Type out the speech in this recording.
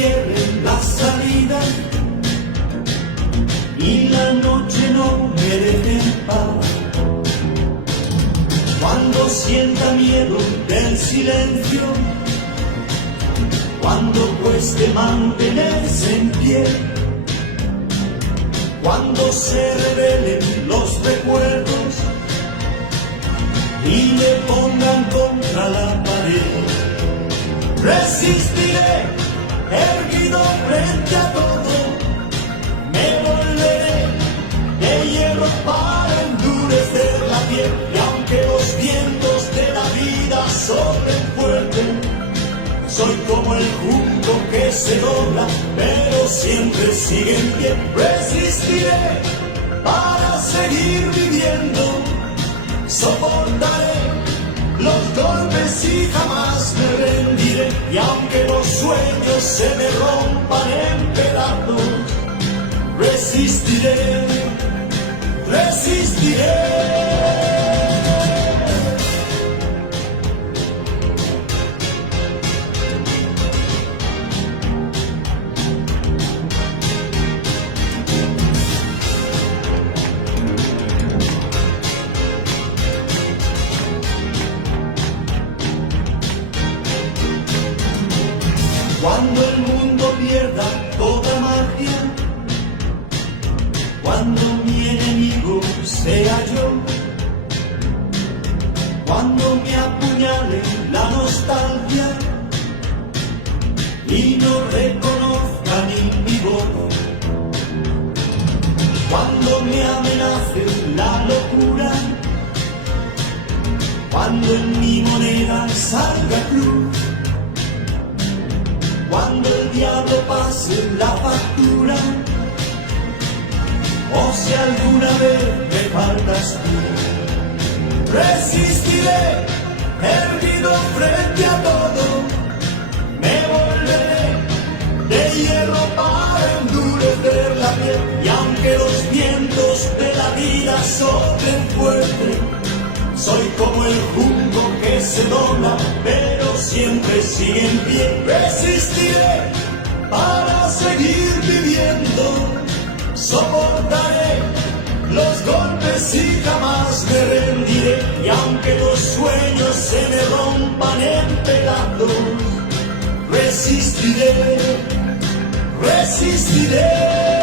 cierren la salida y la noche no me deje en paz. Cuando sienta miedo del silencio, cuando cueste mantenerse en pie, cuando se revelen los recuerdos y le pongan contra la pared, resistiré erguido frente a todo, me volveré de hierro para endurecer la piel, y aunque los vientos de la vida soplen fuerte, soy como el junco que se dobla, pero siempre sigue en pie. Resistiré para seguir viviendo, soportaré los golpes y jamás me rendiré. Y aunque los sueños se me rompan en pedazos, resistiré, resistiré. Cuando el mundo pierda toda magia, cuando mi enemigo sea yo, cuando me apuñale la nostalgia y no reconozca ni mi voz, cuando me amenace la locura, cuando en mi moneda salga cruz, cuando el diablo pase la factura, o si alguna vez me faltas tú, resistiré erguido frente a todo, me volveré de hierro para endurecer la piel, y aunque los vientos de la vida soplen fuerte, soy como el junco que se dobla, pero siempre sigue en pie. Resistiré para seguir viviendo, soportaré los golpes y jamás me rendiré. Y aunque los sueños se me rompan en pedazos, resistiré, resistiré.